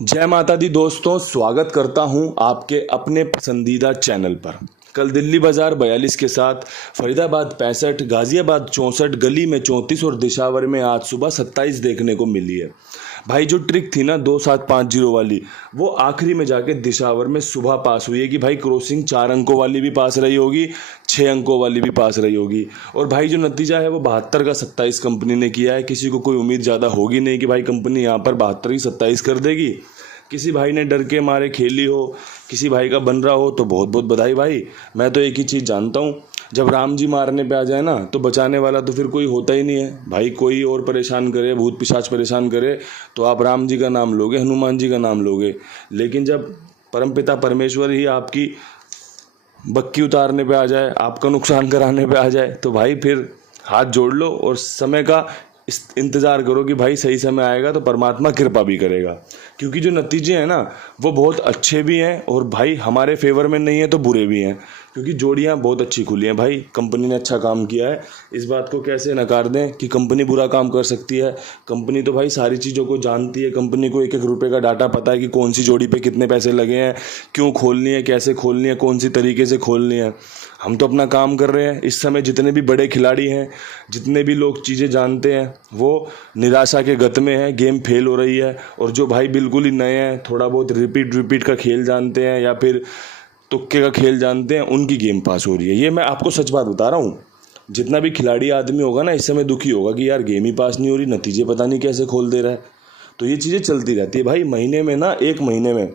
जय माता दी दोस्तों, स्वागत करता हूं आपके अपने पसंदीदा चैनल पर। कल दिल्ली बाजार 42 के साथ फरीदाबाद 65, गाजियाबाद 64, गली में 34 और दिशावर में आज सुबह 27 देखने को मिली है। भाई जो ट्रिक थी ना 2750 वाली, वो आखिरी में जाके दिशावर में सुबह पास हुई है कि भाई क्रॉसिंग 4 अंकों वाली भी पास रही होगी, 6 अंकों वाली भी पास रही होगी। और भाई जो नतीजा है वो 72 का 27 कंपनी ने किया है। किसी को कोई उम्मीद ज़्यादा होगी नहीं कि भाई कंपनी यहाँ पर 72 की 27 कर देगी। किसी भाई ने डर के मारे खेली हो, किसी भाई का बन रहा हो तो बहुत बहुत बधाई भाई। मैं तो एक ही चीज़ जानता हूँ, जब राम जी मारने पे आ जाए ना तो बचाने वाला तो फिर कोई होता ही नहीं है भाई। कोई और परेशान करे, भूत पिशाच परेशान करे तो आप राम जी का नाम लोगे, हनुमान जी का नाम लोगे, लेकिन जब परमपिता परमेश्वर ही आपकी बक्की उतारने पे आ जाए, आपका नुकसान कराने पे आ जाए, तो भाई फिर हाथ जोड़ लो और समय का इंतज़ार करो कि भाई सही समय आएगा तो परमात्मा कृपा भी करेगा। क्योंकि जो नतीजे हैं ना वो बहुत अच्छे भी हैं और भाई हमारे फेवर में नहीं है तो बुरे भी हैं, क्योंकि जोड़ियां बहुत अच्छी खुली हैं। भाई कंपनी ने अच्छा काम किया है, इस बात को कैसे नकार दें कि कंपनी बुरा काम कर सकती है। कंपनी तो भाई सारी चीज़ों को जानती है, कंपनी को एक एक रुपये का डाटा पता है कि कौन सी जोड़ी पे कितने पैसे लगे हैं, क्यों खोलनी है, कैसे खोलनी है, कौन सी तरीके से खोलनी है। हम तो अपना काम कर रहे हैं। इस समय जितने भी बड़े खिलाड़ी हैं, जितने भी लोग चीज़ें जानते हैं, वो निराशा के गत में है, गेम फेल हो रही है। और जो भाई बिल्कुल ही नए हैं, थोड़ा बहुत रिपीट का खेल जानते हैं या फिर तुक्के का खेल जानते हैं, उनकी गेम पास हो रही है। ये मैं आपको सच बात बता रहा हूँ। जितना भी खिलाड़ी आदमी होगा ना इस समय दुखी होगा कि यार गेम ही पास नहीं हो रही, नतीजे पता नहीं कैसे खोल दे रहा है। तो ये चीज़ें चलती रहती है भाई। महीने में ना, एक महीने में,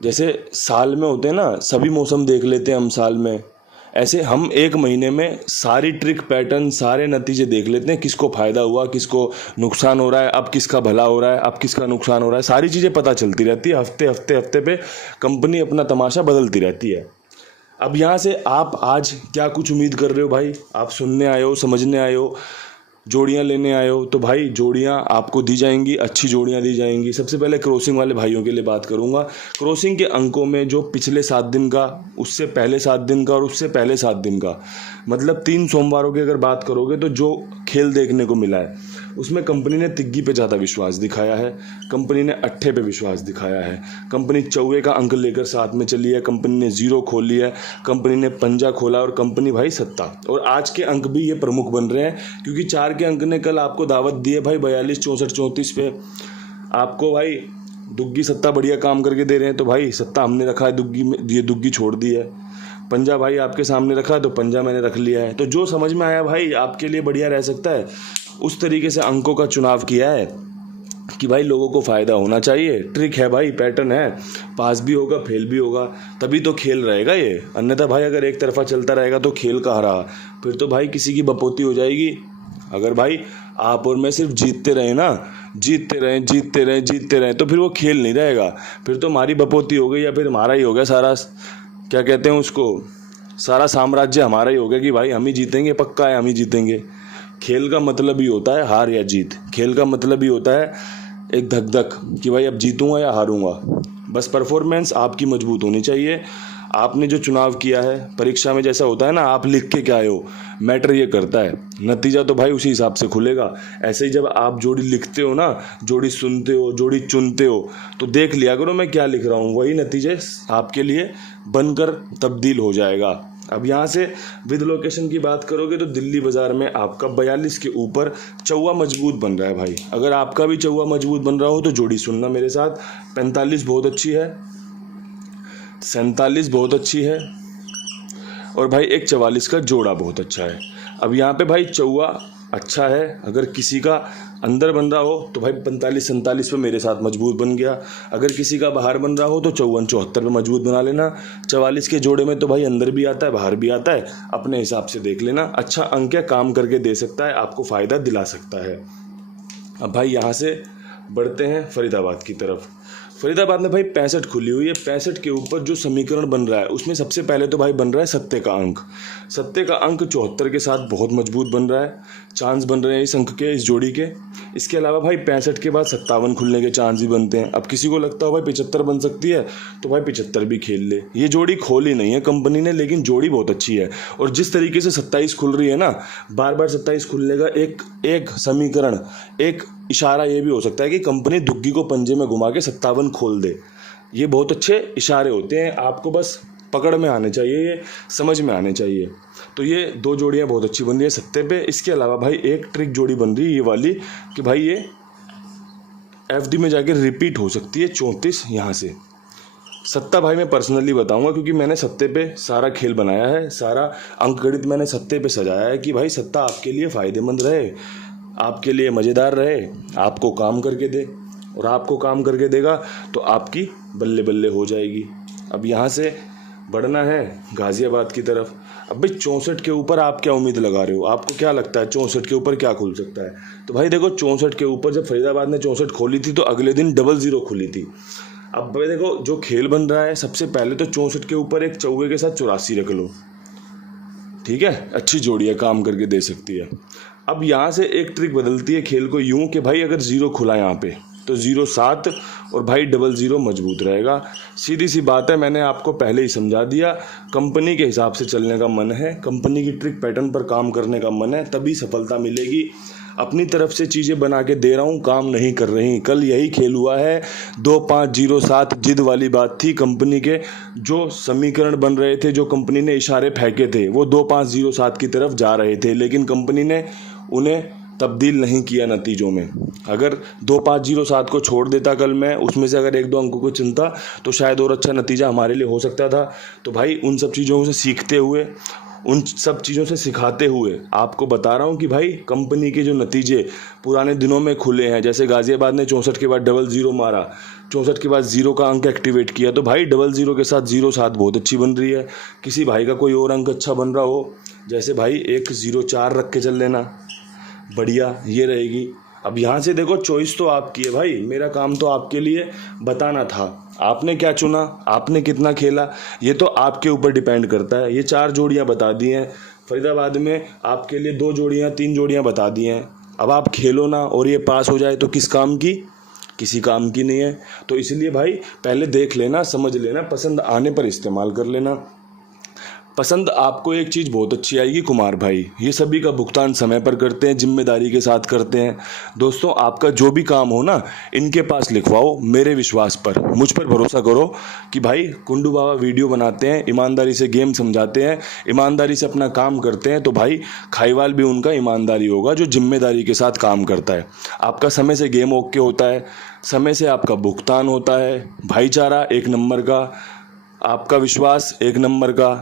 जैसे साल में होते हैं ना, सभी मौसम देख लेते हैं हम साल में, ऐसे हम एक महीने में सारी ट्रिक पैटर्न, सारे नतीजे देख लेते हैं। किसको फ़ायदा हुआ, किसको नुकसान हो रहा है, अब किसका भला हो रहा है, अब किसका नुकसान हो रहा है, सारी चीज़ें पता चलती रहती है। हफ्ते पे कंपनी अपना तमाशा बदलती रहती है। अब यहाँ से आप आज क्या कुछ उम्मीद कर रहे हो भाई? आप सुनने आए हो, समझने आए हो, जोड़ियाँ लेने आए हो, तो भाई जोड़ियाँ आपको दी जाएंगी, अच्छी जोड़ियाँ दी जाएंगी। सबसे पहले क्रॉसिंग वाले भाइयों के लिए बात करूँगा। क्रॉसिंग के अंकों में जो पिछले 7 दिन का, उससे पहले 7 दिन का और उससे पहले 7 दिन का, मतलब 3 सोमवारों की अगर बात करोगे तो जो खेल देखने को मिला है उसमें कंपनी ने तिग्गी पे ज़्यादा विश्वास दिखाया है, कंपनी ने अट्ठे पे विश्वास दिखाया है, कंपनी चौवे का अंक लेकर साथ में चली है, कंपनी ने 0 खोली है, कंपनी ने पंजा खोला और कंपनी भाई सत्ता। और आज के अंक भी ये प्रमुख बन रहे हैं, क्योंकि 4 के अंक ने कल आपको दावत दी है भाई 42, 64, 34 पे। आपको भाई दुग्गी सत्ता बढ़िया काम करके दे रहे हैं, तो भाई सत्ता हमने रखा है दुग्गी में, ये दुग्गी छोड़ दी है। पंजा भाई आपके सामने रखा है तो पंजा मैंने रख लिया है। तो जो समझ में आया भाई आपके लिए बढ़िया रह सकता है, उस तरीके से अंकों का चुनाव किया है कि भाई लोगों को फ़ायदा होना चाहिए। ट्रिक है भाई, पैटर्न है, पास भी होगा फेल भी होगा, तभी तो खेल रहेगा ये। अन्यथा भाई अगर एक तरफा चलता रहेगा तो खेल कहाँ रहा, फिर तो भाई किसी की बपोती हो जाएगी। अगर भाई आप और मैं सिर्फ जीतते रहे ना, जीतते रहे तो फिर वो खेल नहीं रहेगा, फिर तो हमारी बपोती हो गई या फिर हमारा ही हो गया सारा, क्या कहते हैं उसको, सारा साम्राज्य हमारा ही हो गया कि भाई हम ही जीतेंगे, पक्का है हम ही जीतेंगे। खेल का मतलब ही होता है हार या जीत, खेल का मतलब ही होता है एक धक धक कि भाई अब जीतूंगा या हारूंगा। बस परफॉर्मेंस आपकी मजबूत होनी चाहिए। आपने जो चुनाव किया है, परीक्षा में जैसा होता है ना, आप लिख के क्या आए हो, मैटर ये करता है। नतीजा तो भाई उसी हिसाब से खुलेगा। ऐसे ही जब आप जोड़ी लिखते हो ना, जोड़ी सुनते हो, जोड़ी चुनते हो, तो देख लिया करो मैं क्या लिख रहा हूँ, वही नतीजे आपके लिए बनकर तब्दील हो जाएगा। अब यहाँ से विद लोकेशन की बात करोगे तो दिल्ली बाज़ार में आपका 42 के ऊपर चौवा मजबूत बन रहा है भाई। अगर आपका भी चौवा मजबूत बन रहा हो तो जोड़ी सुनना मेरे साथ। 45 बहुत अच्छी है, 47 बहुत अच्छी है और भाई एक 44 का जोड़ा बहुत अच्छा है। अब यहाँ पे भाई चौवा अच्छा है, अगर किसी का अंदर बन रहा हो तो भाई 45 47 पे मेरे साथ मजबूत बन गया। अगर किसी का बाहर बन रहा हो तो 54 74 पे मजबूत बना लेना। 44 के जोड़े में तो भाई अंदर भी आता है बाहर भी आता है, अपने हिसाब से देख लेना। अच्छा अंक है, काम करके दे सकता है, आपको फ़ायदा दिला सकता है। अब भाई यहाँ से बढ़ते हैं फरीदाबाद की तरफ। फरीदाबाद में भाई 65 खुली हुई है। 65 के ऊपर जो समीकरण बन रहा है उसमें सबसे पहले तो भाई बन रहा है सत्ते का अंक। सत्ते का अंक 74 के साथ बहुत मजबूत बन रहा है, चांस बन रहे हैं इस अंक के, इस जोड़ी के। इसके अलावा भाई 65 के बाद 57 खुलने के चांस भी बनते हैं। अब किसी को लगता हो भाई 75 बन सकती है तो भाई 75 भी खेल ले। ये जोड़ी खोली नहीं है कंपनी ने, लेकिन जोड़ी बहुत अच्छी है। और जिस तरीके से 27 खुल रही है ना, बार बार 27 खुलने का एक समीकरण, एक इशारा ये भी हो सकता है कि कंपनी दुग्गी को पंजे में घुमा के 57 खोल दे। ये बहुत अच्छे इशारे होते हैं, आपको बस पकड़ में आने चाहिए, ये समझ में आने चाहिए। तो ये 2 जोड़ियाँ बहुत अच्छी बन रही है सत्ते पे। इसके अलावा भाई एक ट्रिक जोड़ी बन रही है ये वाली कि भाई ये FD में जाके रिपीट हो सकती है 34 यहाँ से। सत्ता भाई मैं पर्सनली बताऊंगा क्योंकि मैंने सत्ते पे सारा खेल बनाया है, सारा अंक गणित मैंने सत्ते पे सजाया है कि भाई सत्ता आपके लिए फ़ायदेमंद रहे, आपके लिए मज़ेदार रहे, आपको काम करके दे, और आपको काम करके देगा तो आपकी बल्ले बल्ले हो जाएगी। अब यहाँ से बढ़ना है गाज़ियाबाद की तरफ। अब भाई 64 के ऊपर आप क्या उम्मीद लगा रहे हो? आपको क्या लगता है 64 के ऊपर क्या खुल सकता है? तो भाई देखो 64 के ऊपर जब फरीदाबाद ने 64 खोली थी तो अगले दिन 00 खुली थी। अब भाई देखो जो खेल बन रहा है, सबसे पहले तो 64 के ऊपर एक चौके के साथ 84 रख लो, ठीक है, अच्छी जोड़ी है, काम करके दे सकती है। अब यहाँ से एक ट्रिक बदलती है खेल को यूँ कि भाई अगर 0 खुला यहाँ पे तो 07 और भाई 00 मजबूत रहेगा। सीधी सी बात है, मैंने आपको पहले ही समझा दिया। कंपनी के हिसाब से चलने का मन है, कंपनी की ट्रिक पैटर्न पर काम करने का मन है, तभी सफलता मिलेगी। अपनी तरफ से चीज़ें बना के दे रहा हूँ, काम नहीं कर रही। कल यही खेल हुआ है, 2507 जिद वाली बात थी। कंपनी के जो समीकरण बन रहे थे, जो कंपनी ने इशारे फेंके थे, वो 2507 की तरफ जा रहे थे, लेकिन कंपनी ने उन्हें तब्दील नहीं किया नतीजों में। अगर 2507 को छोड़ देता कल मैं, उसमें से अगर 1-2 अंकों को चुनता तो शायद और अच्छा नतीजा हमारे लिए हो सकता था। तो भाई उन सब चीज़ों से सीखते हुए, उन सब चीज़ों से सिखाते हुए आपको बता रहा हूँ कि भाई कंपनी के जो नतीजे पुराने दिनों में खुले हैं, जैसे गाज़ियाबाद ने 64 के बाद 00 मारा, 64 के बाद 0 का अंक एक्टिवेट किया, तो भाई 00 के साथ 07 बहुत अच्छी बन रही है। किसी भाई का कोई और अंक अच्छा बन रहा हो, जैसे भाई एक 04 रख के चल लेना, बढ़िया ये रहेगी। अब यहाँ से देखो चॉइस तो आपकी है भाई, मेरा काम तो आपके लिए बताना था। आपने क्या चुना, आपने कितना खेला, ये तो आपके ऊपर डिपेंड करता है। ये 4 जोड़ियाँ बता दी हैं फरीदाबाद में, आपके लिए 2 जोड़ियाँ 3 जोड़ियाँ बता दी हैं। अब आप खेलो ना और ये पास हो जाए तो किस काम की? किसी काम की नहीं है। तो इसलिए भाई पहले देख लेना, समझ लेना, पसंद आने पर इस्तेमाल कर लेना। पसंद आपको एक चीज़ बहुत अच्छी आएगी कुमार भाई, ये सभी का भुगतान समय पर करते हैं, जिम्मेदारी के साथ करते हैं। दोस्तों आपका जो भी काम हो ना, इनके पास लिखवाओ, मेरे विश्वास पर, मुझ पर भरोसा करो कि भाई कुंडू बाबा वीडियो बनाते हैं, ईमानदारी से गेम समझाते हैं, ईमानदारी से अपना काम करते हैं, तो भाई खाईवाल भी उनका ईमानदारी होगा जो जिम्मेदारी के साथ काम करता है। आपका समय से गेम ओके होता है, समय से आपका भुगतान होता है, भाईचारा 1 नंबर का, आपका विश्वास 1 नंबर का,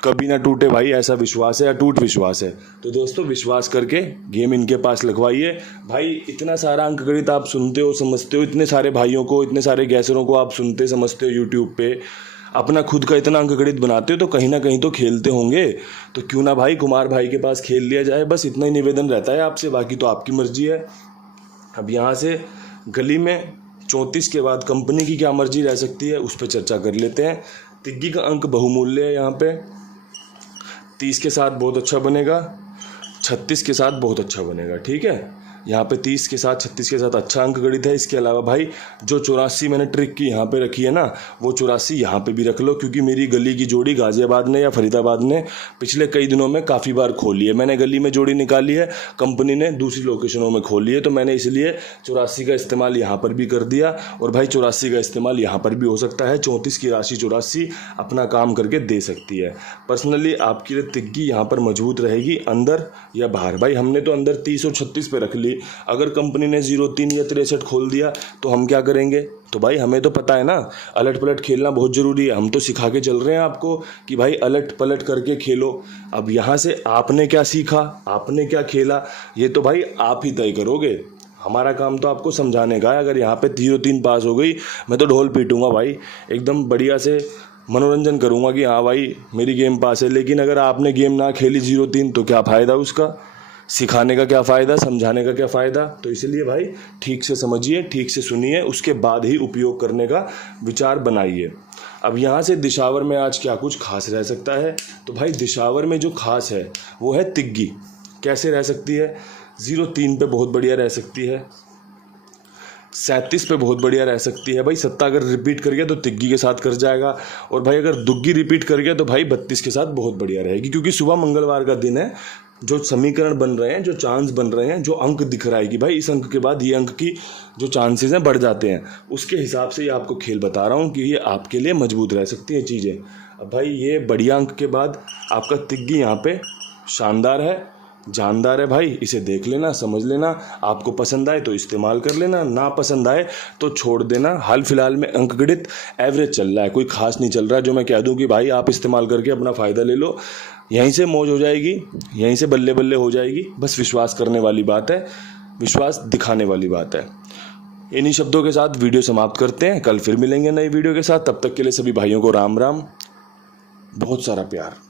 कभी ना टूटे भाई, ऐसा विश्वास है, अटूट विश्वास है। तो दोस्तों विश्वास करके गेम इनके पास लगवाइए। भाई इतना सारा अंक गणित आप सुनते हो, समझते हो, इतने सारे भाइयों को, इतने सारे गैसरों को आप सुनते समझते हो यूट्यूब पे, अपना खुद का इतना अंक गणित बनाते हो तो कहीं ना कहीं तो खेलते होंगे। तो क्यों ना भाई कुमार भाई के पास खेल लिया जाए, बस इतना ही निवेदन रहता है आपसे, बाकी तो आपकी मर्जी है। अब यहाँ से गली में 34 के बाद कंपनी की क्या मर्जी रह सकती है, उस पर चर्चा कर लेते हैं। तिग्गी का अंक बहुमूल्य है, यहाँ पे 30 के साथ बहुत अच्छा बनेगा, 36 के साथ बहुत अच्छा बनेगा, ठीक है। यहाँ पे 30 के साथ 36 के साथ अच्छा अंक गणित है। इसके अलावा भाई जो 84 मैंने ट्रिक की यहाँ पे रखी है ना, वो 84 यहाँ पे भी रख लो, क्योंकि मेरी गली की जोड़ी गाज़ियाबाद ने या फरीदाबाद ने पिछले कई दिनों में काफ़ी बार खोली है। मैंने गली में जोड़ी निकाली है, कंपनी ने दूसरी लोकेशनों में खोली है, तो मैंने इसलिए 84 का इस्तेमाल यहाँ पर भी कर दिया। और भाई 84 का इस्तेमाल यहाँ पर भी हो सकता है। 34 की राशि 84 अपना काम करके दे सकती है। पर्सनली आपकी लिए तिग्गी यहाँ पर मजबूत रहेगी, अंदर या बाहर। भाई हमने तो अंदर 30 और 36 पे रख ली, अगर कंपनी ने 03 या 63 खोल दिया तो हम क्या करेंगे? तो भाई हमें तो पता है ना, अलट पलट खेलना बहुत ज़रूरी है। हम तो सिखा के चल रहे हैं आपको कि भाई अलट पलट करके खेलो। अब यहाँ से आपने क्या सीखा, आपने क्या खेला, ये तो भाई आप ही तय करोगे। हमारा काम तो आपको समझाने का है। अगर यहाँ पे 03 पास हो गई, मैं तो ढोल पीटूंगा भाई, एकदम बढ़िया से मनोरंजन करूँगा कि हाँ भाई मेरी गेम पास है। लेकिन अगर आपने गेम ना खेली 03 तो क्या फ़ायदा उसका, सिखाने का क्या फ़ायदा, समझाने का क्या फ़ायदा। तो इसलिए भाई ठीक से समझिए, ठीक से सुनिए, उसके बाद ही उपयोग करने का विचार बनाइए। अब यहाँ से दिशावर में आज क्या कुछ खास रह सकता है? तो भाई दिशावर में जो खास है वो है तिग्गी। कैसे रह सकती है? 03 पे बहुत बढ़िया रह सकती है, 37 पे बहुत बढ़िया रह सकती है। भाई सत्ता अगर रिपीट कर गया तो तिग्गी के साथ कर जाएगा, और भाई अगर दुग्गी रिपीट कर गया तो भाई 32 के साथ बहुत बढ़िया रहेगी, क्योंकि सुबह मंगलवार का दिन है, जो समीकरण बन रहे हैं, जो चांस बन रहे हैं, जो अंक दिख रहा है कि भाई इस अंक के बाद ये अंक की जो चांसेस हैं बढ़ जाते हैं, उसके हिसाब से ये आपको खेल बता रहा हूँ कि ये आपके लिए मजबूत रह सकती है चीज़ें। अब भाई ये बढ़िया अंक के बाद आपका तिग्गी यहाँ पे शानदार है, जानदार है भाई, इसे देख लेना, समझ लेना, आपको पसंद आए तो इस्तेमाल कर लेना, ना पसंद आए तो छोड़ देना। हाल फिलहाल में अंकगणित एवरेज चल रहा है, कोई खास नहीं चल रहा है जो मैं कह दूं कि भाई आप इस्तेमाल करके अपना फ़ायदा ले लो। यहीं से मौज हो जाएगी, यहीं से बल्ले बल्ले हो जाएगी। बस विश्वास करने वाली बात है, विश्वास दिखाने वाली बात है। इन्हीं शब्दों के साथ वीडियो समाप्त करते हैं, कल फिर मिलेंगे नई वीडियो के साथ। तब तक के लिए सभी भाइयों को राम राम, बहुत सारा प्यार।